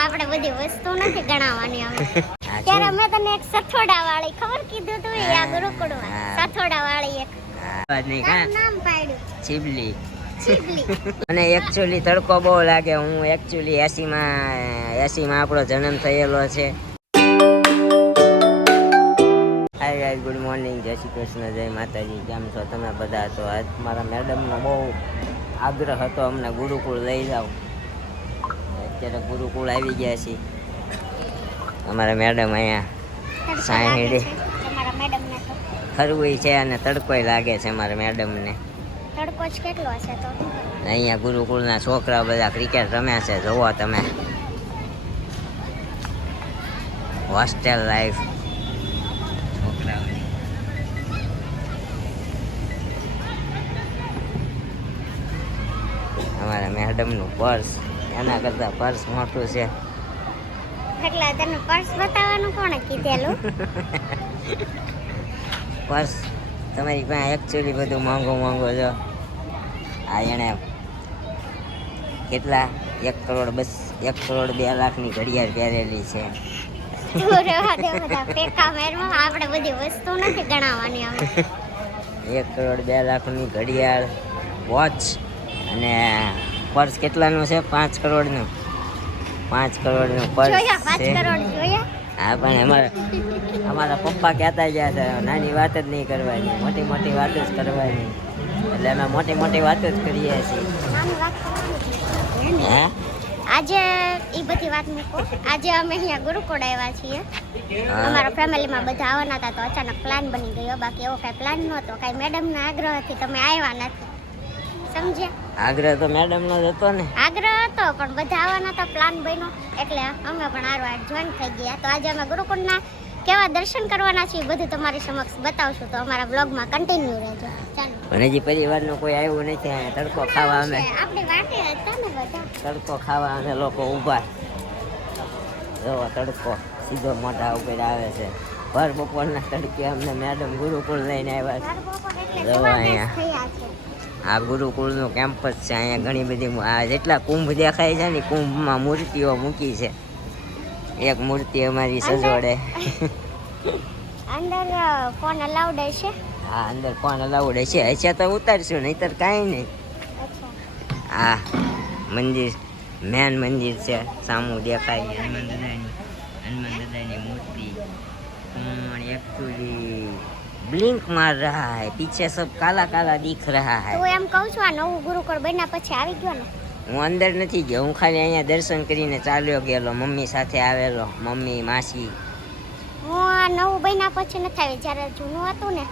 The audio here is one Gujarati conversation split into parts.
આપણે બધી વસ્તુ નથી ગણાવવાની હવે. ત્યારે મેં તને એક સથોડા વાળી ખબર કીધું તું આ ગુરુકુળમાં સથોડા વાળી એક નામ પાડ્યું ચીબલી. ચીબલી. મને એકચ્યુઅલી તડકો બહુ લાગે. હું એકચ્યુઅલી 80માં આપણો જન્મ થયેલો છે. હાય ગુડ મોર્નિંગ, જય શ્રી કૃષ્ણ, જય માતાજી. કેમ છો તમે બધા? તો આજ મારા મેડમનો બહુ આગ્રહ હતો અમને ગુરુકુળ લઈ જાઓ. અત્યારે ગુરુકુળ આવી ગયા છીએ. અમારા મેડમ અહીંયા સાહેડી તમારા મેડમને તો ફરવું છે અને તડકોય લાગે છે અમારા મેડમને. તડકો જ કેટલો હશે તો અહીંયા ગુરુકુળના છોકરા બધા ક્રિકેટ રમે છે. જોવો તમે હોસ્ટેલ લાઈફ છોકરાઓની. અમારા મેડમનું પર્સ એના કરતાં પર્સ મોટું છે. એટલે તને પર્સ બતાવવાનું કોણે કીધેલું? પર્સ તમારી પાસે એકચ્યુઅલી બધું મોંઘું છે. આ એણે કેટલા 1 કરોડ 2 લાખની ઘડિયાળ પહેરેલી છે. આપણે બધી વસ્તુ નથી ગણાવવાની હવે. 1 કરોડ 2 લાખની ઘડિયાળ, વોચ અને પર્સ કેટલાનું છે? 5 કરોડનું. 5 કરોડનું પર્સ જોયા 5 છે. કરોડ જોયા? હા, પણ અમારા પપ્પા કહેતા ગયા છે નાની વાત જ નહીં કરવાની, મોટી મોટી વાત જ કરવાની. એટલે અમે મોટી મોટી વાતો જ કરીએ છીએ. નાની વાત કરવાની. હે? આજે ઈ બધી વાત મૂકો. આજે અમે અહીંયા ગુરુકુળ આવ્યા છીએ. અમારા ફેમિલીમાં બધા આવવાના હતા તો અચાનક પ્લાન બની ગયો. બાકી એવો કાંઈ પ્લાન નહોતો. કાંઈ મેડમના આગ્રહથી તમે આવ્યા નથી. સમજ્યા? આગ્રહ તો મેડમનો જ હતો ને. આગ્રહ હતો પણ બધા આવવાના તો પ્લાન બન્યો એટલે અમે પણ આરવાર જોઈન થઈ ગયા. તો આજે અમે ગુરુકુળના કેવા દર્શન કરવાના છીએ બધું તમારી સમક્ષ બતાવશું. તો અમારા બ્લોગમાં કન્ટિન્યુ રહેજો. ચાલો. પણ હજી પરિવારનું કોઈ આવ્યું નથી. અહીંયા તડકો ખાવા અમે આપણી વાટે હતા ને બધા. તડકો ખાવા અમે લોકો ઊભા. જોવો તડકો સીધો મોઢા ઉપર આવે છે. ભર બપોરના તડકે અમને મેડમ ગુરુકુળ લઈને આવ્યા છે. એટલે જબરદસ્ત થયા છે. આ ગુરુકુળનું કેમ્પસ છે. અહીંયા ઘણી બધી આ જેટલા કુંભ દેખાય છે ને કુંભમાં મૂર્તિઓ મૂકી છે. એક મૂર્તિ અમારી સજોડે. અંદર ફોન અલાઉડ હશે? હા, અંદર ફોન અલાઉડ હશે તો ઉતારશું, નહીતર કાંઈ નહીં. આ મંદિર મેન મંદિર છે. સામું દેખાય હનુમાન દાદાની મૂર્તિ. પણ एक्चुअली ब्लिंक मार रहा है, पीछे सब काला काला दिख रहा है. તો એમ કહું છું આ નવું ગુરુકુળ બન્યા પછી આવી ગયો ને? હું અંદર નથી ગયો. હું ખાલી અહીંયા દર્શન કરીને ચાલ્યો ગયેલો. મમ્મી સાથે આવેલો. મમ્મી, માસી. હું આ નવું બન્યા પછી નથી આવી. જ્યારે જૂનું હતું ને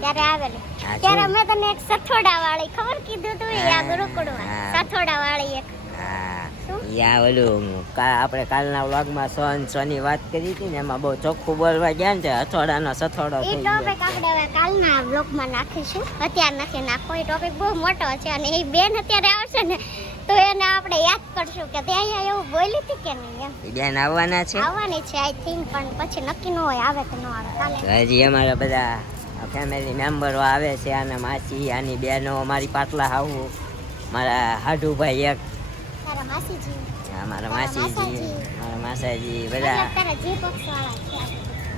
ત્યારે આવેલી. હા, ત્યારે મેં તને એક સથોડા વાળી ખબર કીધું તું આ ગુરુકુળમાં હા. સથોડા વાળી એક. હા, શું? યા ઓલું આપણે કાલના વ્લોગમાં સોની વાત કરી હતી ને એમાં બહુ ચોખ્ખું બોલવા ગયા ને અથોડાનો સથોડો એ થઈ ગયો. ટોપિક આપણે હવે કાલના બ્લોગમાં નાખીશું. અત્યારે નથી નાખવો. એ ટોપિક બહુ મોટો છે અને એ બેન અત્યારે આવશે ને તો એને આપણે યાદ કરશું કે ત્યાં અહીંયા એવું બોલી હતી કે નહીં એમ. એ બેન આવવાના છે. આવવાની છે આઈ થિંક, પણ પછી નક્કી ન હોય આવે કે ન આવે. કાલે હજી અમારા બધા ફેમિલી મેમ્બરો આવે છે. આના માસી, આની બહેનો, મારી પાટલા હાવું, મારા હાડુભાઈ એક, તારા માસીજી, મારા માસીજી, મારા માસાજી, બધા તારા જે પક્ષવાળા છે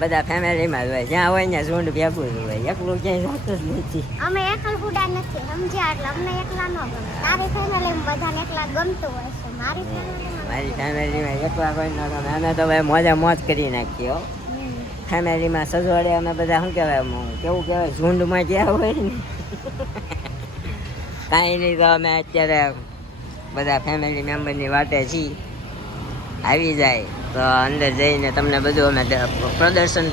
બધા ફેમિલીમાં જ હોય. જ્યાં હોય ત્યાં ઝુંડ ભેગું જ હોય. એકલું ક્યાંય જતું જ નથી. અમે એકલ હુડા નથી સમજ્યા એટલે અમને એકલા ન ગમે. તારી ફેમિલીમાં બધાને એકલા ગમતું હોય છે. મારી ફેમિલીમાં એકલા કોઈ ન ગમે. અમે તો ભાઈ મોજે મોજ કરી નાખીએ. ફેમિલીમાં સજવાડે અમે બધા શું કહેવાય કેવું કહેવાય ઝુંડમાં ગયા હોય ને કાંઈ નહીં. તો અમે અત્યારે બધા ફેમિલી મેમ્બરની વાટે છીએ. આવી જાય તો અંદર જઈને તમને બધું અમે પ્રદર્શન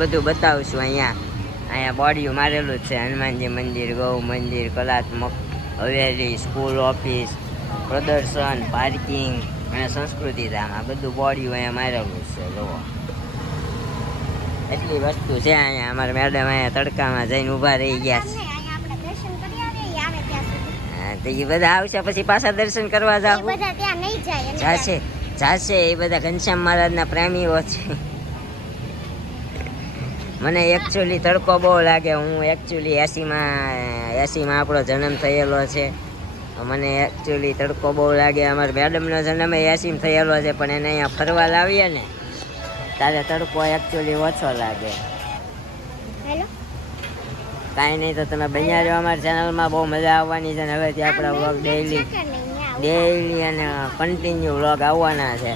બધું બતાવશું. અહીંયા બોડીયું મારેલું જ છે. હનુમાનજી મંદિર, ગૌ મંદિર, કલાત્મક હવેલી, સ્કૂલ, ઓફિસ, પ્રદર્શન, પાર્કિંગ અને સંસ્કૃતિ ધામ. આ બધું બોડીયું અહીંયા મારેલું છે. જુઓ એટલી વસ્તુ છે અહીંયા. અમારા મેડમ અહીંયા તડકામાં જઈને ઊભા રહી ગયા છે. આપણે દર્શન કરી આવીએ આવે ત્યાં સુધી. હા, તો એ બધા આવશે પછી પાછા દર્શન કરવા એ જાવ. બધા ત્યાં નહીં જાય એમ જાશે એ બધા ઘનશ્યામ મહારાજના પ્રેમીઓ છે. મને એકચ્યુઅલી તડકો બહુ લાગે. હું એકચ્યુઅલી 80માં આપણો જન્મ થયેલો છે. મને એકચ્યુઅલી તડકો બહુ લાગે. અમારા મેડમનો જન્મ યાસીમ થયેલો છે, પણ એને અહીંયા ફરવા લાવીએ ને ત્યારે તડકો એકચ્યુઅલી ઓછો લાગે. હેલો કાંઈ નહીં, તો તમે બન્યા રહ્યો અમારી ચેનલમાં. બહુ મજા આવવાની છે. અને હવેથી આપણા વ્લોગ ડેઈલી અને કન્ટિન્યુ વ્લોગ આવવાના છે.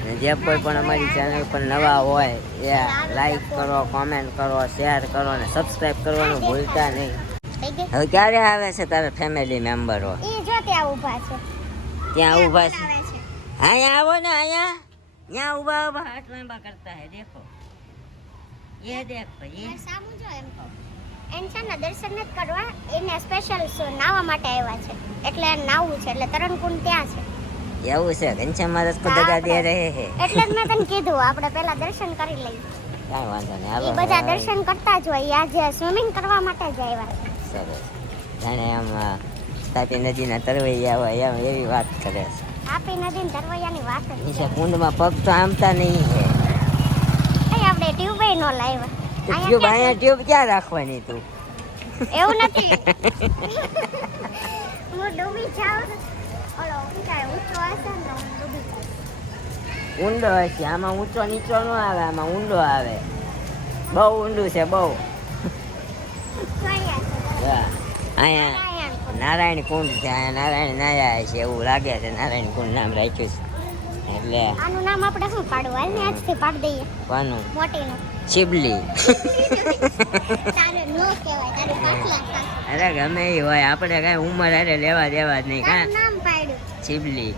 અને જે કોઈ પણ અમારી ચેનલ પર નવા હોય એ લાઈક કરો, કોમેન્ટ કરો, શેર કરો અને સબસ્ક્રાઈબ કરવાનું ભૂલતા નહીં. હવે ક્યારે આવે છે તારા ફેમિલી મેમ્બરો? એ જો ત્યાં ઊભા છે. ત્યાં ઊભા છે? અહીંયા આવો ને, અહીંયા ત્યાં ઊભા ઊભા હાથ લાંબા કરતા હે. દેખો ये देखो ये સામું જો એમ કહો. એન છે ને દર્શન જ કરવા એને સ્પેશિયલ નાવા માટે આવ્યા છે. એટલે નાવું છે, એટલે તરણકુંડ ત્યાં છે. એવું છે? ઘનશ્યામ મહારાજ કો દગા દે રહે હે. એટલે જ મેં તને કીધું આપણે પહેલા દર્શન કરી લઈએ. કાંઈ વાંધો નહીં, એ હાલો. બધા દર્શન કરતા જ હોય. આજે સ્વિમિંગ કરવા માટે જ આવ્યા છે. સરસ. જાણે આમ તાપી નદીના તરવૈયા હોય એમ એવી વાત કરે છે. તાપી નદી ને તરવૈયાની વાત જ નીચે છે. કુંડમાં પગ તો આમતા નહીં છે. આપણે ટ્યુબ નો લાવ્યા. ટ્યુબ અહીંયા ટ્યુબ ક્યાં રાખવાની તું? એવું નથી. હું ડૂબી જાઉં. ઓલો ઊંચાઈ ઊંચો હશે ને હું ડૂબી જાઉં. ઊંડો હશે. આમાં ઊંચો નીચો ન આવે, આમાં ઊંડો આવે. બહુ ઊંડું છે, બહુ. હા. અહીંયા નારાયણ કુંડ છે. અહીંયા નારાયણ નાયા છે એવું લાગે છે. નારાયણ કુંડ નામ રાખ્યું છે. એટલે આનું નામ આપણે શું પાડવું? હાલ ને આજથી પાડી દઈએ. કોનું? મોટીનું. ચીબલી. તારે નો કહેવાય, તારે પાછલા સાસુ. અરે ગમે એ હોય, આપણે કઈ ઉંમર અરે લેવા દેવા જ નહીં. તારું કા નામ પાડ્યું ચીબલી.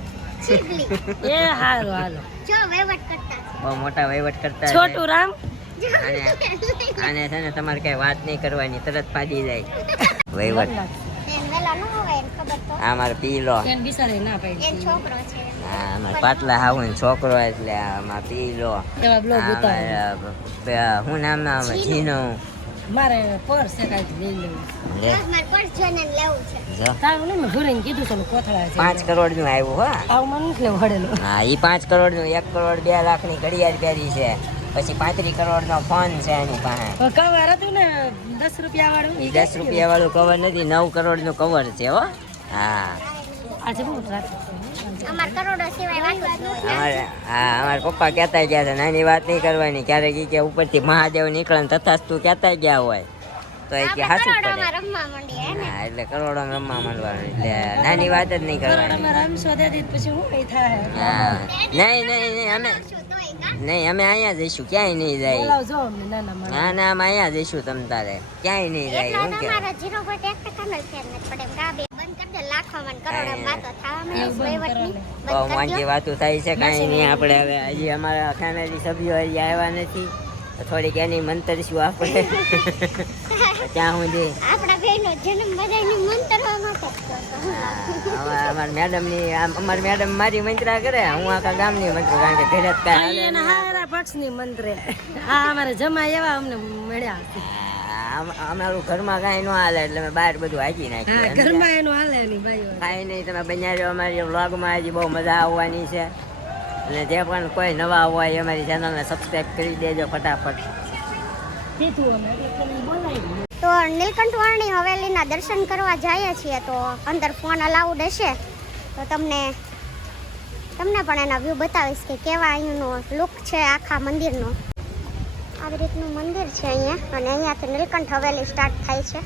ચીબલી. એ હારું હાલો. જો વહીવટ કરતા છે. બહુ મોટા વહીવટ કરતા છે. છોટું રામ આને છે ને તમારે કઈ વાત નહીં કરવાની, તરત પાડી જાય વહીવટ. એન વેલા ન હોય એને ખબર તો. આ મારો પીલો. એને બિચારે ના એન પાડી છોકરો છે. હા, અમારે પાટલા હાવું છોકરો એટલે આમાં પીલો. એવા બ્લોગ ઉતારે. હું નામ ના જીનો. મારે પર્સ છે કાંઈક લઈ લેવું. લે બસ મારે પર્સ જોઈને લેવું છે. જો તારું નહીં મેં ઘરે કીધું છે કોથળા છે 5 કરોડ નું આવ્યું હો. આવું મને નથી લેવું હડેલું. હા, ઈ 5 કરોડ નું 1 કરોડ 2 લાખ ની ઘડિયાળ પહેરી છે. પછી 35 કરોડ નો ફોન છે એની પાસે. કવર હતું ને 10 રૂપિયા વાળું. ઈ 10 રૂપિયા વાળું કવર નથી, 9 કરોડ નું કવર છે હો. હા, આજે બહુ ટ્રાફિક છે. અમાર કરોડો સિવાય વાત જ ન થાય. અમારા પપ્પા કહેતા ગયા છે નાની વાત નહીં કરવાની. ક્યારેક ઈ કે ઉપરથી મહાદેવ નીકળે ને તથાસ્તુ કહેતા ગયા હોય તો એ કે આપણે હાચું પડે. કરોડોમાં રમવા માંડીએ હે ને. હા, એટલે કરોડો રમવા માંડવાનું. એટલે નાની વાત જ નહીં કરવાની. કરોડમાં રમશો તેથી પછી શું કઈ થાય. હા, નહીં અમે શું તોય કા? નહીં, અમે અહીંયા જઈશું, ક્યાંય નહીં જાય. બોલાવજો અમને નાના માણસ. ના ના, અમે અહીંયા જઈશું તમ તારે, ક્યાંય નહીં જાય. એટલા હું કે તમારા 0.1% નો ફેર નથી પડે. એમ કાબે બંધ કરી દે. લાખોમાં ને કરોડોમાં વાતો થવા માંડે છે વહીવટની. બહુ બંધ કરી મોંઘી દો. વાતું થાય છે. કાંઈ નહીં, આપણે હવે હજી અમારા ફેમિલી સભ્યો હજી આવ્યા નથી. તો થોડીક એની મંતરશું આપણે. ત્યાં સુધી આપણા બેનો જન્મ બધાની મંતરવા માટે જ કરતો. અમારા મેડમની અમારી મેડમ મારી મંત્રા કરે, હું આખા ગામની મંત્ર. કારણ કે ઘરે જ કાંઈ હાલે એના નહીં. હારા પક્ષની મંત્રે આ અમારે જમા એવા અમને મળ્યા છે. અમારું ઘરમાં કાંઈ ન હાલે એટલે મેં બહાર બધું હાકી હા નાખ્યું. ઘરમાં એનું હાલે નહીં ભાઈ. કાંઈ નહીં, તમે બન્યા રહ્યો અમારી વ્લોગમાં. હજી બહુ મજા આવવાની છે. અને જે પણ કોઈ નવા હોય એ અમારી ચેનલને સબસ્ક્રાઈબ કરી દેજો ફટાફટ. કીધું અમે એટલે બોલાવી. તો નીલકંઠ વર્ણી હવેલીના દર્શન કરવા જઈએ છીએ. તો અંદર ફોન અલાઉડ હશે તો તમને પણ એના વ્યૂ બતાવીશ કે કેવા અહીંનો લુક છે આખા મંદિરનો. આવી રીતનું મંદિર છે અહીંયા, અને અહીંયાથી નીલકંઠ હવેલી સ્ટાર્ટ થાય છે.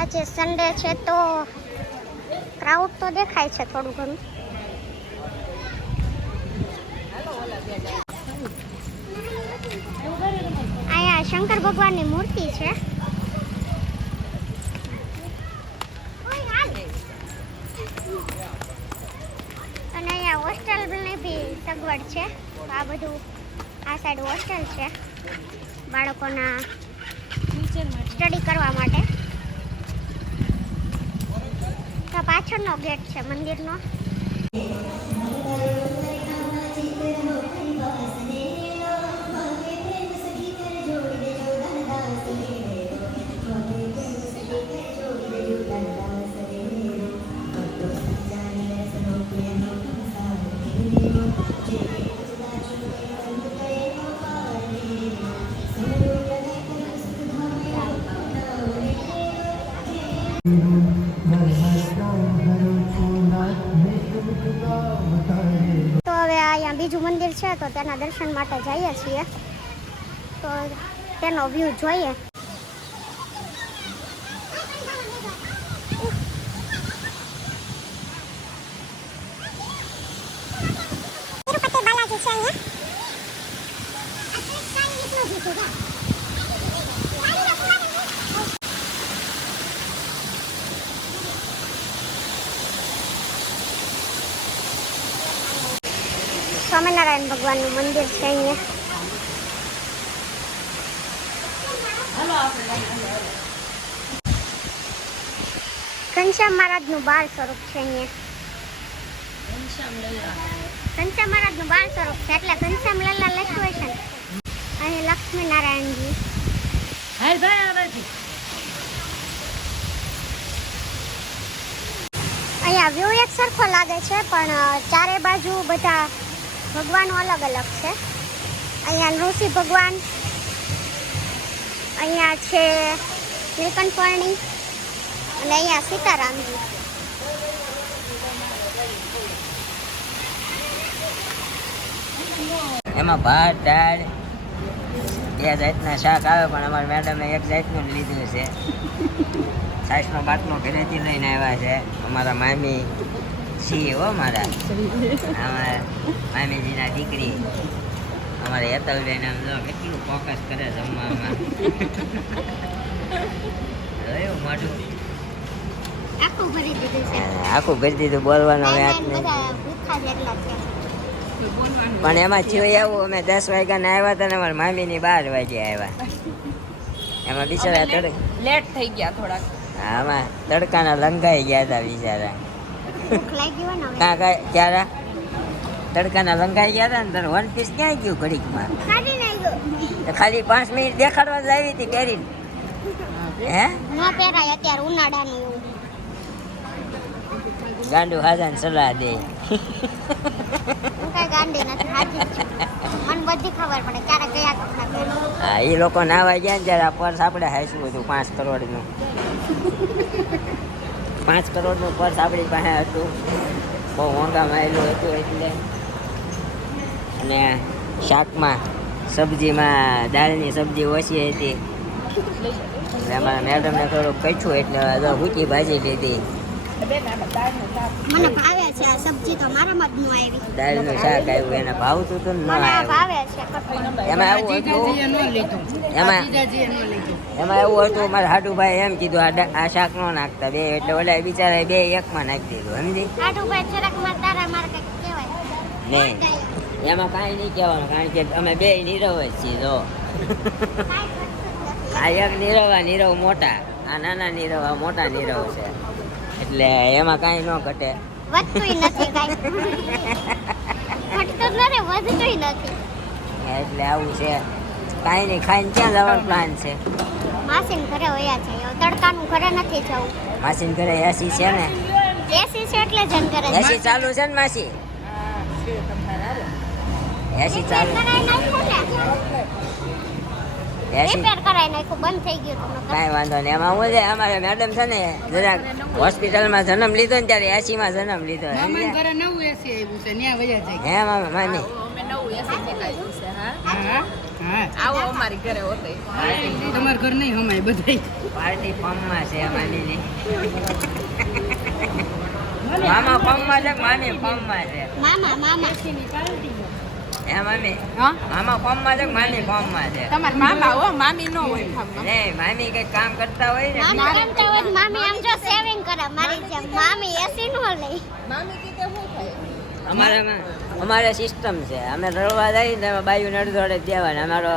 આજે સન્ડે છે તો ક્રાઉડ તો દેખાય છે થોડું ઘણું. અહીંયા શંકર ભગવાનની મૂર્તિ છે. અને અહીંયા હોસ્ટેલની બી સગવડ છે. આ બધું આ સાઈડ હોસ્ટેલ છે બાળકોના સ્ટડી કરવા માટે. તો પાછળનો ગેટ છે મંદિરનો. તો હવે અહીંયા બીજું મંદિર છે તો તેના દર્શન માટે જઈએ છીએ તો તેનો વ્યૂ જોઈએ. તિરુપતિ બાલાજી છે અહીંયા. સ્વામિનારાયણ ભગવાનનું મંદિર છે અહીંયા. ઘનશ્યામ મહારાજનું બાળ સ્વરૂપ છે અહીંયા. ઘનશ્યામ મહારાજનું બાળ સ્વરૂપ છે એટલે ઘનશ્યામ લાલા લખ્યું હશે ને. અહીં લક્ષ્મી નારાયણજી. હાલ ભાઈ આવાથી અહીંયા વ્યૂ એક સરખો લાગે છે પણ ચારે બાજુ બધા ભગવાનો અલગ અલગ છે. અહીંયા નૃસિંહ ભગવાન, અહીંયા છે નીલકંઠવર્ણી અને અહીંયા સીતારામજી. એમાં ભાત દાળ બે જાતના શાક આવે પણ અમારા મેડમે એક જાતનું જ લીધું છે. છાશનો બાટલો ઘરેથી લઈને આવ્યા છે. અમારા મામી છીએ હો મારા, અમારા મામીજીના દીકરી અમારે હેતલબેન આમ જો કેટલું ફોકસ કરે જમવામાં. જોયું મોઢું આખું ભરી દીધું છે. આખું ભરી દીધું, બોલવાનો વ્યાજ નહીં. બધા ભૂખા જેટલા છે. પણ એમાં થયું એવું, અમે 10 વાગ્યાના આવ્યા હતા ને અમારા મામીની 12 વાગે આવ્યા. એમાં બિચારા લેટ થઈ ગયા થોડાક. આમાં તડકાના લંગાઈ ગયા હતા બિચારા. ભૂખ લાગી હોય ને હવે. ક્યારે તડકાના લંગાઈ ગયા હતા ને તાર વન પીસ ક્યાં ગયું ઘડીકમાં? ખાધી નહીં ગયો. તો ખાલી 5 મિનિટ દેખાડવા જ આવી હતી પહેરીને. હે ન પહેરાય અત્યારે ઉનાળાની એવું. ગાંડુ હાજાને સલાહ દે. હું કઈ ગાંડી નથી, હાજી જ છું. મને બધી ખબર પડે ક્યારે કયા કપડાં પહેરવા. હા, એ લોકો નાવા ગયા ને ત્યારે આ પર્સ આપણે હાંસવું હતું 5 કરોડનું. 5 કરોડનું પર્સ આપણી પાસે હતું, બહુ મોંઘા માયેલું હતું એટલે. અને શાકમાં સબ્જીમાં દાળની સબ્જી ઓછી હતી એટલે અમારા મેડમને થોડુંક કચ્યું એટલે સૂકી ભાજી લીધી. મને ભાવે છે આ સબ્જી તો મારામાં જ ન આવી. દાળનું શાક આવ્યું, એને ભાવતું હતું ને ન મને આ આવ્યું. ભાવે છે એમાં એવું હતું, એમાં એવું હતું મારા હાડુભાઈ એમ કીધું આ શાક નો નાખતા બે, એટલે ઓલા બિચારા બે એકમાં નાખી દીધું. સમજી? આઠુભાઈ જરાક માર તારા માર કઈક કહેવાય. નહીં, એમાં કાંઈ નહીં કહેવાનું, કારણ કે અમે બે નીરવ જ છીએ. જો આ એક નીરવ મોટા, આ નાના નીરવ, આ મોટા નીરવ છે એટલે એમાં કાંઈ ન ઘટે. વધતુંય નથી કાંઈ. ઘટતું જ નથી, વધતુંય નથી. એટલે આવું છે. કાંઈ નહીં, ખાઈને ક્યાં જવાનો પ્લાન છે? માસીન ઘરે વયા છે. હવે તડકાનું ઘરે નથી જવું. માસીન ઘરે એસી છે ને? એસી છે એટલે જન ઘરે એસી ચાલુ છે ને માસી? એસી ચાલુ, એસી રિપેર કરાઈ નાખ્યું, બંધ થઈ ગયું હતું. કાંઈ વાંધો નહીં. એમાં હું છે, અમારે મેડમ છે ને જરાક હોસ્પિટલમાં જન્મ લીધો ને ત્યારે 80 માં જન્મ લીધો. હે મામી? આવો અમારી ઘરે હોતે. તમાર ઘર નહીં હમાય બધાય. પાર્ટી ફોર્મમાં છે મામીની. મામા ફોર્મમાં છે, મામી ફોર્મમાં છે. મામા હે મામી? હા? મામા ફોર્મમાં છે, મામી ફોર્મમાં છે. તમાર મામા હો, મામી નો હોય ફામમાં. નહીં, મામી કઈ કામ કરતા હોય ને. મામા કરતા હોય તો મામી આમ જો સેવિંગ કરે મારી જેમ. મામી એસી નો લઈ. મામી કીધે શું થાય? અમારે સિસ્ટમ છે, અમે રડવા જઈએ ને બાયુ નડદોડે દેવાના. અમારો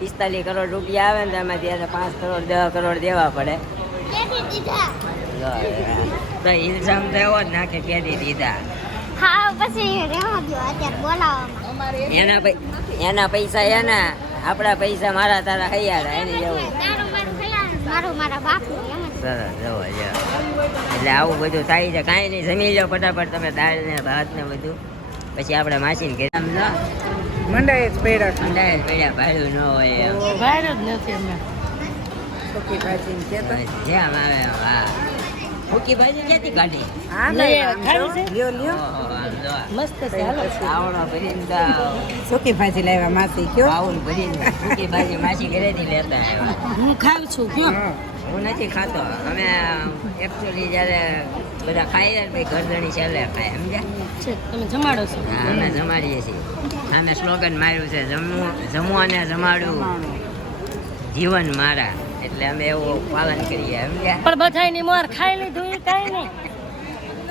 45 કરોડ રૂપિયા આવે ને એમાંથી એને 5 કરોડ 10 કરોડ દેવા પડે. કેદી દીધા. તો ઇલ્ઝામ તો એવો જ નાખે કેદી દીધા. હા પછી રહેવા દો અત્યારે બોલાવવામાં. એના પૈસા એના, આપણા પૈસા મારા તારા હૈયારા, એની જેવું. તારું મારું ખયાલ, મારું મારા બાપનું એમ જ. સરસ, જવો જો. એટલે આવું બધું થાય છે. કાંઈ નહીં, જમી લો ફટાફટ તમે દાળ ને ભાત ને બધું, પછી આપણે માસીને ઘેર મંડાય જ પેડા. પડ્યા ભાડું ન હોય એમ. બહાર જ નથી અમે. સુકી ભાજી ને કેતા. જેમ આવે એમ. હા, સૂકી ભાજી ક્યાંથી કાઢી હા ભાઈ ખાવી છે લ્યો લ્યો ઓહો, આમ જો. મસ્ત છે હાલો આવડો ભરીને તો સૂકી ભાજી લાવ્યા માસી કયો બાઉલ ભરીને સૂકી ભાજી માસી ઘરેથી લેતા આવ્યા હું ખાવ છું કયો હા. હું નથી ખાતો અમે એકચ્યુઅલી જ્યારે બધા ખાઈ જાય ને પછી ઘરધણી છેલ્લે ખાય સમજ્યા છે તમે જમાડો છો હા, અમે જમાડીએ છીએ અમે સ્લોગન માર્યું છે જમવું અને જમાડવું જીવન મારા એટલે અમે એવું પાલન કરીએ સમજ્યા પણ બધાયની મોર ખાઈ લીધું એ કાંઈ નહીં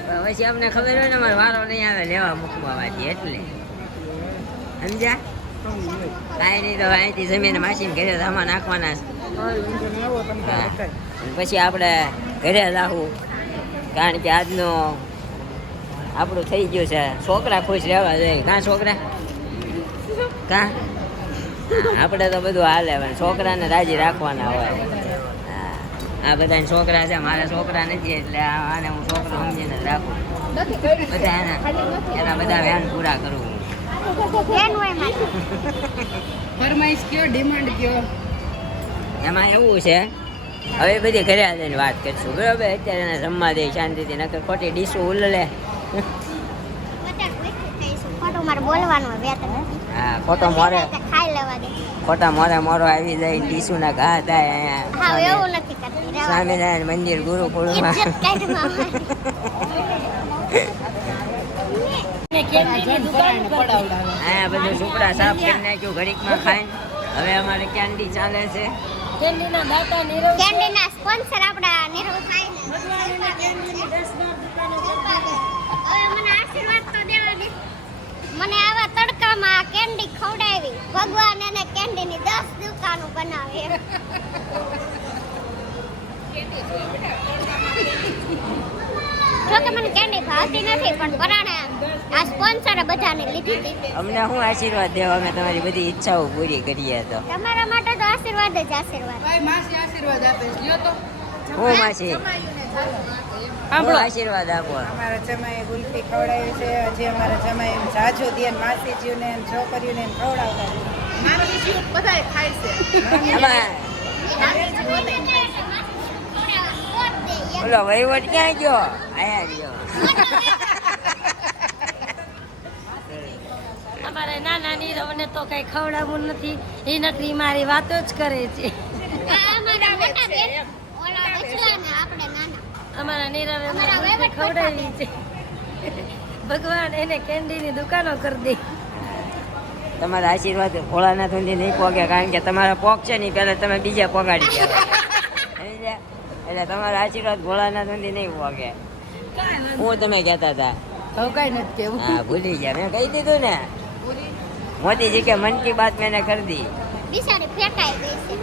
પણ પછી અમને ખબર હોય ને અમારો વારો નહીં આવે લેવા મૂકવાથી એટલે સમજ્યા કાંઈ નહીં તો અહીંથી જમીને માસીને ઘરે ધામા નાખવાના છે. હા. અને પછી આપણે ઘરે લાવવું કારણ કે આજનું આપણું થઈ ગયું છે છોકરા ખુશ રહેવા જોઈએ કાં છોકરા કાં આપણે તો બધું હાલે પણ છોકરાને રાજી રાખવાના હોય હા. આ બધા છોકરા છે મારા છોકરા નથી એટલે આને હું છોકરો સમજીને જ રાખું બધા એના બધા વ્યાન પૂરા કરું બેન હોય મારી ફરમાઈશ કયો ડિમાન્ડ કયો એમાં એવું છે હવે બધી ઘરે આવીને વાત કરીશું બરાબર અત્યારે એને જમવા દે શાંતિથી નકર ખોટી ડીશું ઉલ્લે ખોટું મારે બોલવાનું હોય બે ત્રણ. હા ખોટો મોરે ખાઈ લેવા દે ખોટા મોરો આવી જાય ડીશું ના ઘા થાય હા અહીંયા એવું નથી કરતી રહેવા દે. સ્વામિનારાયણ મંદિર ગુરુકુળમાં ઇજ્જત કાઢવામાં આવે. ને કેન્ટીનની દુકાન પર અહીંયા બધું સુપડા સાફ કરી નાખ્યું ઘડીકમાં ખાઈને હવે અમારે કેન્ડી ચાલે છે કેન્ડીના દાતા નીરવ છે. કેન્ડીના સ્પોન્સર આપણા નીરવભાઈ ને. હવે મને આશીર્વાદ તો દેવા દે. મને આવા તડકામાં કેન્ડી ખવડાવી ભગવાન એને કેન્ડીની 10 દુકાનો બનાવી જોકે મને કેન્ડી ભાવતી નથી પણ પરાણે આ સ્પોન્સરે બધાને લીધી હતી. અમને શું આશીર્વાદ દેવા અમે તમારી બધી ઈચ્છાઓ પૂરી કરીએ તો તમારા માટે તો આશીર્વાદ જ આશીર્વાદ. ભાઈ માસી આશીર્વાદ આપે છે લ્યો તો હું માસી હું આશીર્વાદ આપો અમારા જમાઈએ ગુલ્ફી ખવડાવી છે હજી અમારા જમાઈ એમ જાજો દે માસીજીઓને એમ છોકરીઓને એમ ખવડાવતા માસીજીઓ બધાય ખાય છે આમાં ઓલો વહીવટ ક્યાં ગયો આયા ગયો અમારે નાના નીરવને તો કઈ ખવડાવવું નથી એ નકરી મારી વાતો જ કરે છે આ અમારા મોટા બેન ઓલા બચલાને આપણે નાના. અમારા નીરવે અમારા મને વહીવટ ખવડાવી છે ભગવાન એને કેન્ડીની દુકાનો કરી દે તમારા આશીર્વાદ ભોળાનાથ સુધી નહીં પોગે કારણ કે તમારા પોક છે ને પહેલા તમે બીજા પોગાડી દેવા સમજ્યા? એટલે તમારા આશીર્વાદ ભોળાનાથ સુધી નહીં પોગે હું તમે કહેતા હતા તો કઈ નથી કેવું હા ભૂલી ગયા મેં કહી દીધું ને મોદીજી કે મન કી બાત મેને કરી દી બિચારી ફેંકાઈ ગઈ છે.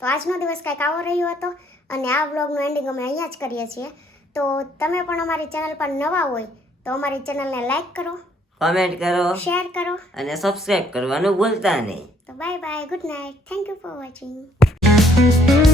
તો આજનો દિવસ કંઈક આવો રહ્યો હતો અને આ વ્લોગનું એન્ડિંગ અમે અહીંયા જ કરીએ છીએ. તો તમે પણ અમારી ચેનલ પર નવા હોય તો અમારી ચેનલને લાઈક કરો, કોમેન્ટ કરો શેર કરો. અને સબસ્ક્રાઇબ કરવાનું ભૂલતા નહીં તો bye bye, good night, thank you for watching.